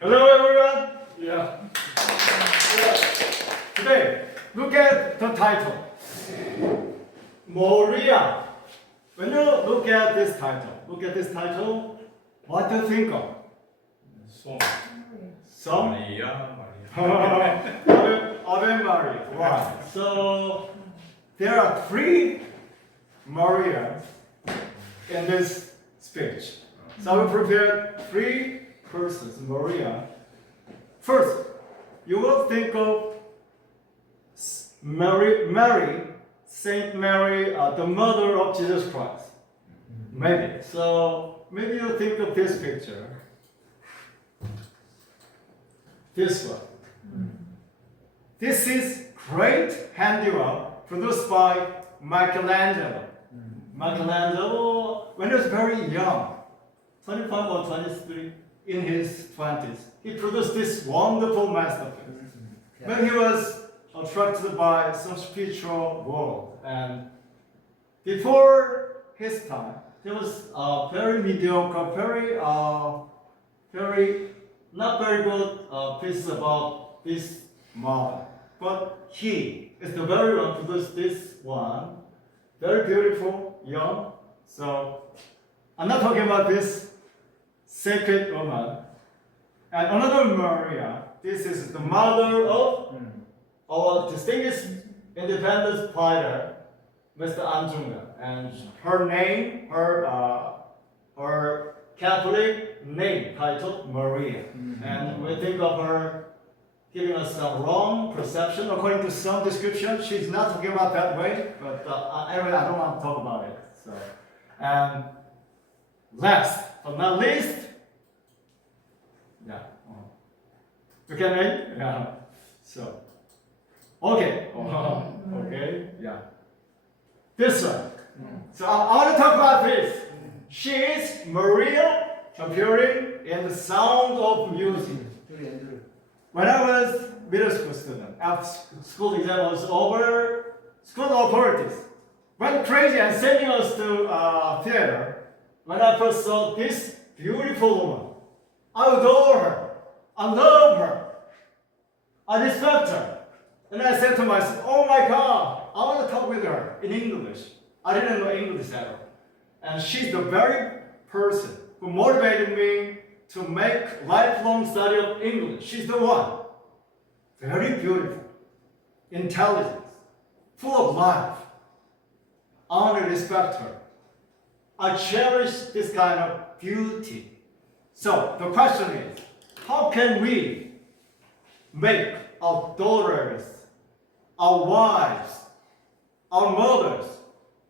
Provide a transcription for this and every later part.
Hello everyone. Yeah. Today, look at the title. Moria. When you look at this title, what do you think of? Some? Ave Maria. Right. So there are three Marias in this speech. So we prepared three persons, Maria. First, you will think of Mary, Saint Mary, the mother of Jesus Christ. Maybe. So maybe you think of this picture. This one. This is great handiwork produced by Michelangelo. Michelangelo, when he was very young, 25 or 23, in his 20s, he produced this wonderful masterpiece. When he was attracted by some spiritual world, and before his time, there was a very mediocre, very not very good pieces about this model. But he is the very one who produced this one, very beautiful, young. So I'm not talking about this sacred woman. And another Maria, this is the mother of our distinguished independence fighter, Mr. Anjunga. And her name, her Catholic name titled Maria. And we think of her giving us some wrong perception. According to some description, she's not talking about that way, but anyway, I don't want to talk about it. So, and last but not least, yeah, you can read? Yeah. So, okay, okay, yeah. This one. So I want to talk about this. She is Maria appearing in the sound of music. When I was middle school student, after school exam was over, school authorities went crazy and sending us to theater. When I first saw this beautiful woman, I adore her, I love her, I respect her. And I said to myself, oh my God, I want to talk with her in English. I didn't know English at all. And she's the very person who motivated me to make lifelong study of English. She's the one. Very beautiful, intelligent, full of life. I want to respect her. I cherish this kind of beauty. So the question is, how can we make our daughters, our wives, our mothers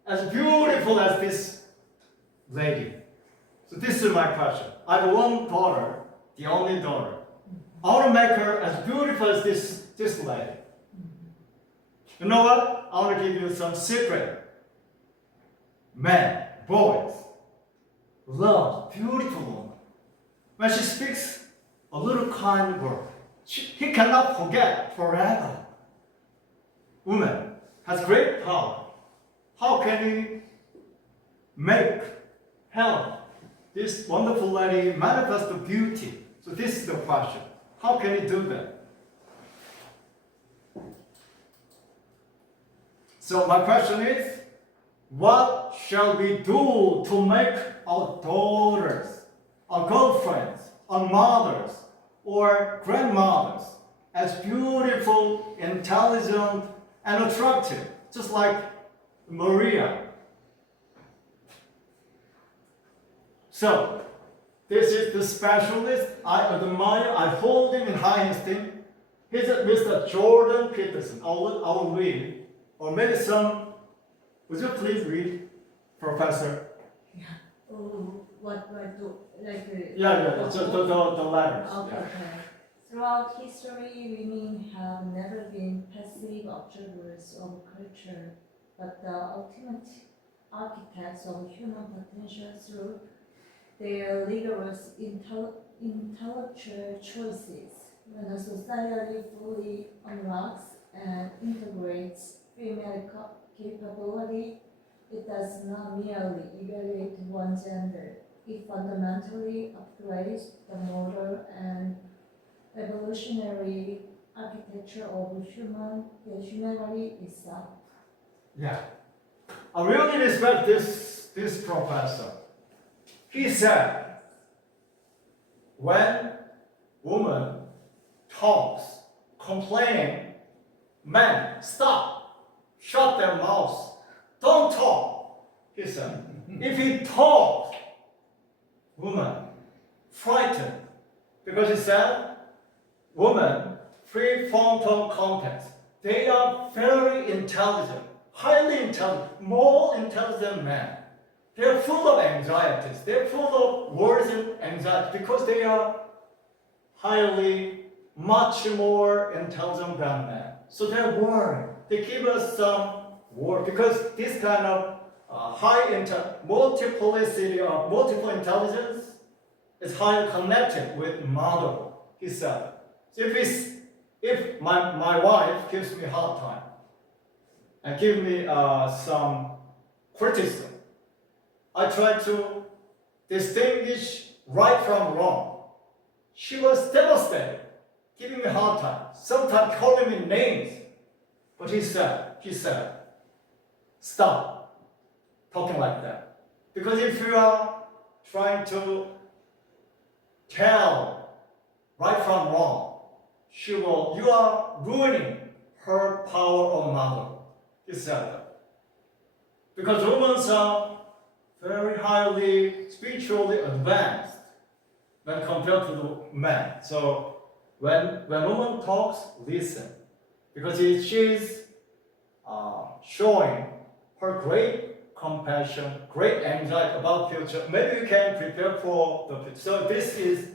as beautiful as this lady? So this is my question. I have one daughter, the only daughter. I want to make her as beautiful as this lady. You know what? I want to give you some secret. Men, boys, love beautiful woman. When she speaks a little kind word, he cannot forget forever. Woman has great power. How can we help this wonderful lady manifest the beauty? So this is the question. How can we do that? So my question is, what shall we do to make our daughters, our girlfriends, our mothers, or grandmothers as beautiful, intelligent, and attractive, just like Maria? So, this is the specialist I admire, I hold him in high esteem. He's Mr. Jordan Peterson. I will read, or maybe some, would you please read, Professor? Yeah. Oh, what do I do? Like Just the letters. Okay. Yeah. Throughout history, women have never been passive observers of culture, but the ultimate architects of human potential through their rigorous intellectual choices. When a society fully unlocks and integrates female capability, it does not merely evaluate one gender. It fundamentally upgrades the moral and evolutionary architecture of humanity itself. Yeah. I really respect this professor. He said, when woman talks, complaining, men, stop, shut their mouths, don't talk. He said, if he talks, woman, frightened, because he said, women, free frontal cortex, they are very intelligent, highly intelligent, more intelligent than men. They're full of anxieties. They're full of worries and anxiety because they are highly, much more intelligent than men. So they're worried. They give us some worry because this kind of multiplicity of multiple intelligence is highly connected with mother, he said. So if my wife gives me a hard time and give me some criticism, I try to distinguish right from wrong. She was devastated, giving me a hard time, sometimes calling me names. But he said, stop talking like that. Because if you are trying to tell right from wrong, you are ruining her power of mother. He said that. Because women are very highly spiritually advanced when compared to the men. So when woman talks, listen. Because she's showing her great compassion, great anxiety about future. Maybe you can prepare for the future. So this is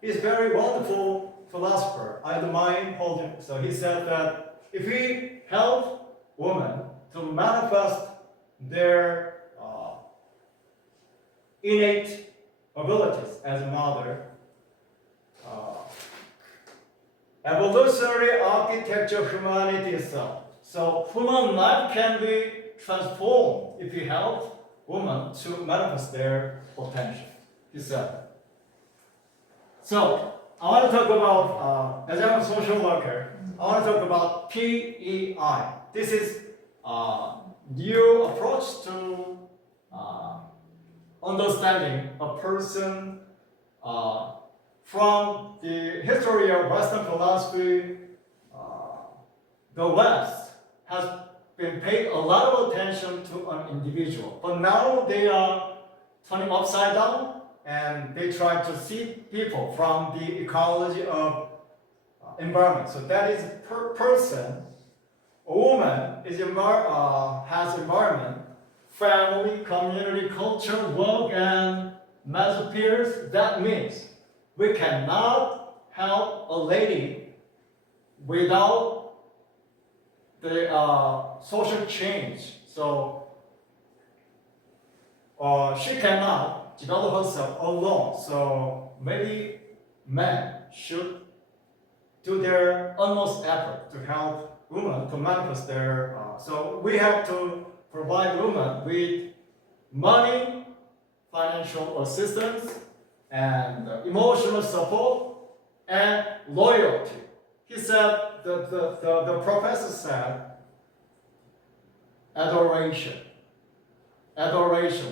he's a very wonderful philosopher. I admire him. So he said that if we help women to manifest their innate abilities as a mother, evolutionary architecture of humanity itself. So human life can be transformed if we help women to manifest their potential, he said. So I want to talk about, as I'm a social worker, I want to talk about PEI. This is a new approach to understanding a person from the history of Western philosophy. The West has been paid a lot of attention to an individual, but now they are turning upside down and they try to see people from the ecology of environment. So that is per person. A woman is has environment, family, community, culture, work, and mass peers. That means we cannot help a lady without the social change. So she cannot develop herself alone. So maybe men should do their utmost effort to help women to manifest their. So we have to provide women with money, financial assistance, and emotional support and loyalty. He said, the professor said, adoration,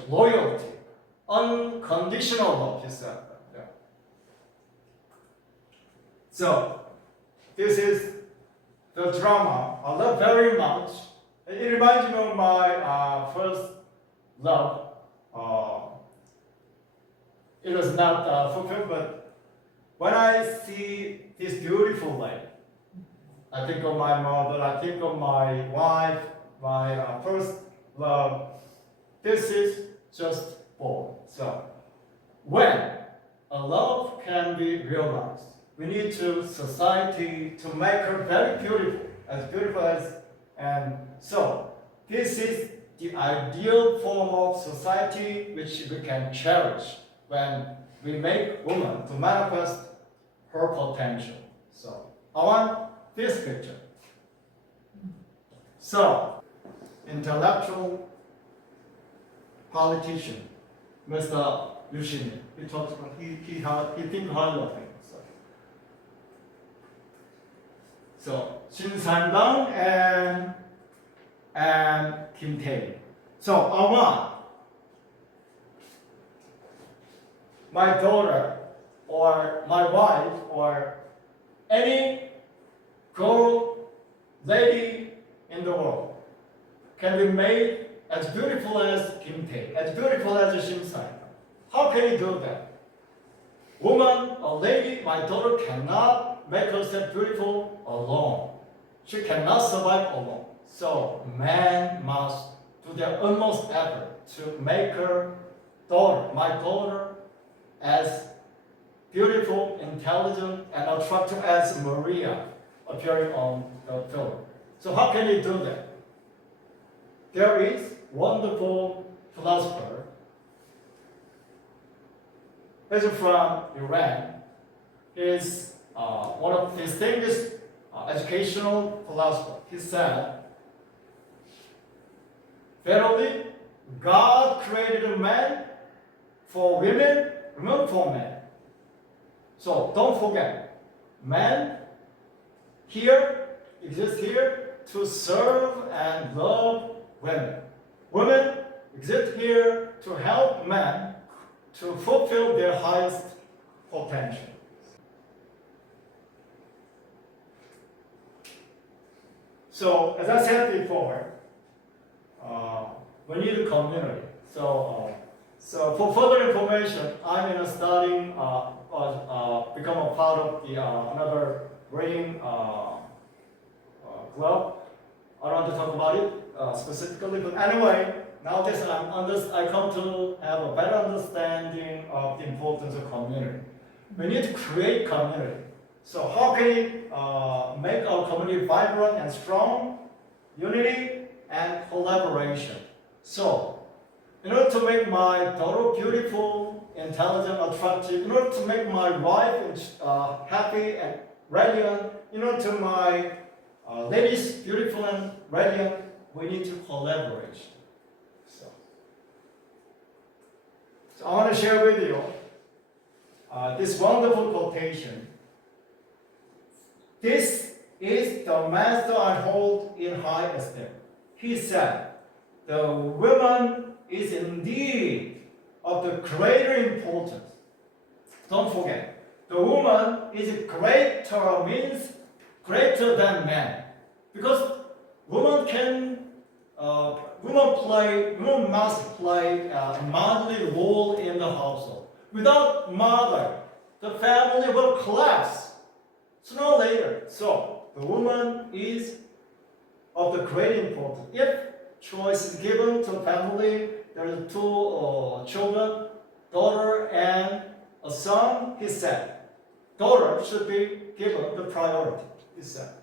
loyalty, unconditional love, he said. Yeah. So, this is the drama I love very much. It reminds me of my first love. It was not fulfilled, but when I see this beautiful lake, I think of my mother, I think of my wife, my first love. This is just born. So, when a love can be realized, we need to society to make her very beautiful as, and so this is the ideal form of society which we can cherish when we make woman to manifest her potential. So I want this picture. So intellectual politician, Mr. Yushimi, he talks about he thinks highly of him. So So Shin San-dang and Kim Tae. So I want my daughter or my wife or any girl, lady in the world can be made as beautiful as Kim Tae, as beautiful as Shin San. How can you do that? Woman, a lady, my daughter cannot make herself beautiful alone. She cannot survive alone. So man must do their utmost effort to make her daughter, my daughter, as beautiful, intelligent, and attractive as Maria appearing on the film. So how can you do that? There is wonderful philosopher. He's from Iran. He's one of the distinguished educational philosophers. He said, verily, God created a man for women, women for men. So don't forget, man here exists here to serve and love women. Women exist here to help men to fulfill their highest potential. So, as I said before, we need a community. So for further information, I'm in a studying, become a part of the another reading club. I don't want to talk about it specifically, but anyway, nowadays I come to have a better understanding of the importance of community. We need to create community. So how can we make our community vibrant and strong? Unity and collaboration. So, in order to make my daughter beautiful, intelligent, attractive, in order to make my wife happy and radiant, in order to my ladies beautiful and radiant, we need to collaborate. So I want to share with you this wonderful quotation. This is the master I hold in high esteem. He said, the woman is indeed of the greater importance. Don't forget, the woman is greater, means greater than man. Because woman must play a motherly role in the household. Without mother, the family will collapse sooner or later. So, the woman is of the great importance. If choice is given to the family, there are two children, daughter and a son, he said. Daughter should be given the priority, he said.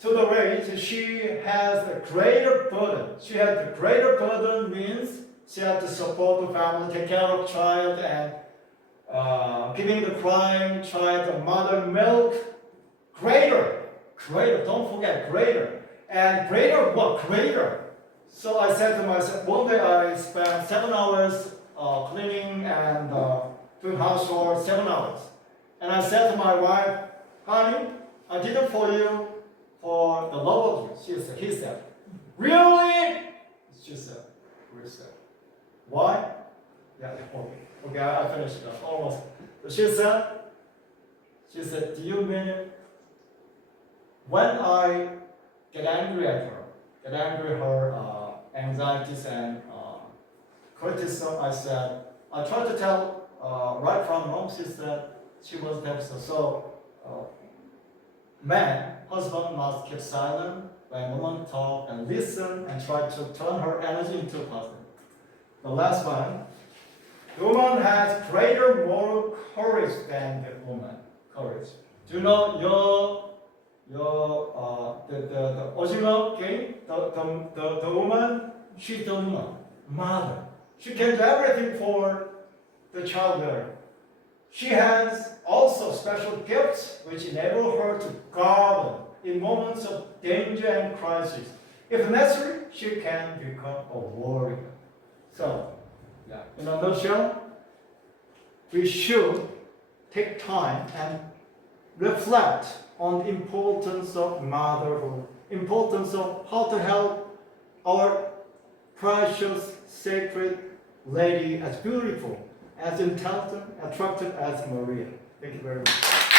To the rate, she has a greater burden. She has the greater burden means she has to support the family, take care of child, and giving the crying child the mother milk. Greater, don't forget, greater. And greater what? Greater. So I said to myself, one day I spent 7 hours cleaning and doing housework, 7 hours. And I said to my wife, honey, I did it for you for the love of you. He said, really? She said, we said, why? Yeah, okay, I finished it almost. So she said, do you mean it? When I get angry at her anxieties and criticism, I said, I tried to tell right from wrong. She said she was devastated. So, man, husband must keep silent when woman talk and listen and try to turn her energy into positive. The last one, the woman has greater moral courage than the woman. Courage. Do you know the original game? The woman, she's the woman, mother. She can do everything for the child bearer. She has also special gifts which enable her to guard in moments of danger and crisis. If necessary, she can become a warrior. So, in a nutshell, we should take time and reflect on the importance of motherhood, importance of how to help our precious, sacred lady as beautiful, as intelligent, attractive as Maria. Thank you very much.